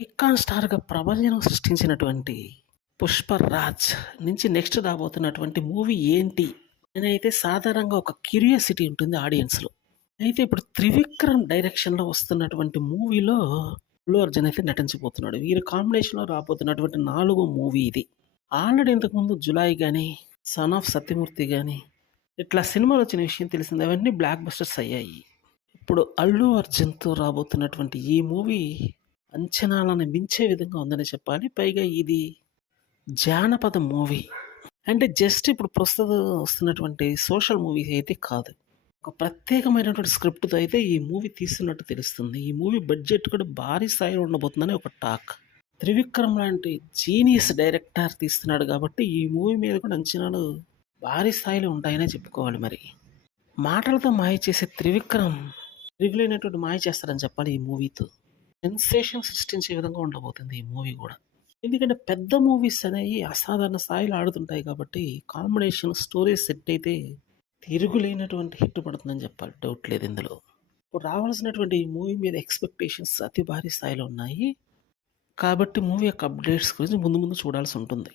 ఇకాన్ స్టార్‌గా ప్రభంజనం సృష్టించినటువంటి 'పుష్పరాజ్' నుంచి నెక్స్ట్ రాబోతున్నటువంటి మూవీ ఏంటి? నేనైతే సాధారణంగా ఒక క్యూరియాసిటీ ఉంటుంది ఆడియన్స్‌లో. అయితే ఇప్పుడు 'త్రివిక్రమ్' డైరెక్షన్‌లో వస్తున్నటువంటి మూవీలో అల్లు అర్జున్ అయితే నటించబోతున్నాడు. వీరి కాంబినేషన్‌లో రాబోతున్నటువంటి 4వ మూవీ ఇది. ఆల్రెడీ ఇంతకుముందు 'జులాయి' గాని, 'సన్ ఆఫ్ సత్యమూర్తి' గాని ఇట్లా సినిమాలొచ్చిన విషయం తెలిసిందే. అవన్నీ బ్లాక్ బస్టర్స్ అయ్యాయి. ఇప్పుడు అల్లు అర్జున్‌తో రాబోతున్నటువంటి ఈ మూవీ అంచనాలను మించే విధంగా ఉందనే చెప్పాలి. పైగా ఇది జానపద మూవీ. అంటే జస్ట్ ఇప్పుడు ప్రస్తుతం వస్తున్నటువంటి సోషల్ మూవీ అయితే కాదు. ఒక ప్రత్యేకమైనటువంటి స్క్రిప్ట్‌తో అయితే ఈ మూవీ తీస్తున్నట్టు తెలుస్తుంది. ఈ మూవీ బడ్జెట్ కూడా భారీ స్థాయిలో ఉండబోతుందని ఒక టాక్. త్రివిక్రమ్ లాంటి జీనియస్ డైరెక్టర్ తీస్తున్నాడు కాబట్టి ఈ మూవీ మీద కూడా అంచనాలు భారీ స్థాయిలో ఉంటాయనే చెప్పుకోవాలి మరి. మాటలతో మాయ చేసే త్రివిక్రమ్ తిరుగులేనటువంటి మాయ చేస్తాడని చెప్పాలి ఈ మూవీతో. సెన్సేషన్ సృష్టించే విధంగా ఉండబోతుంది ఈ మూవీ గూడా. ఎందుకంటే పెద్ద మూవీస్ అనేయి అసాధారణ స్థాయిలో ఆడుతుంటాయి కాబట్టి కాంబినేషన్, స్టోరీ సెట్ అయితే తిరుగులేనటువంటి హిట్ పడుతుందని చెప్పాలి. డౌట్ లేదు ఇందులో. ఇప్పుడు రావాల్సినటువంటి ఈ మూవీ మీద ఎక్స్‌పెక్టేషన్స్ అతి భారీ స్థాయిలో ఉన్నాయి. కాబట్టి మూవీ యొక్క అప్డేట్స్ గురించి ముందు ముందు చూడాల్సి ఉంటుంది.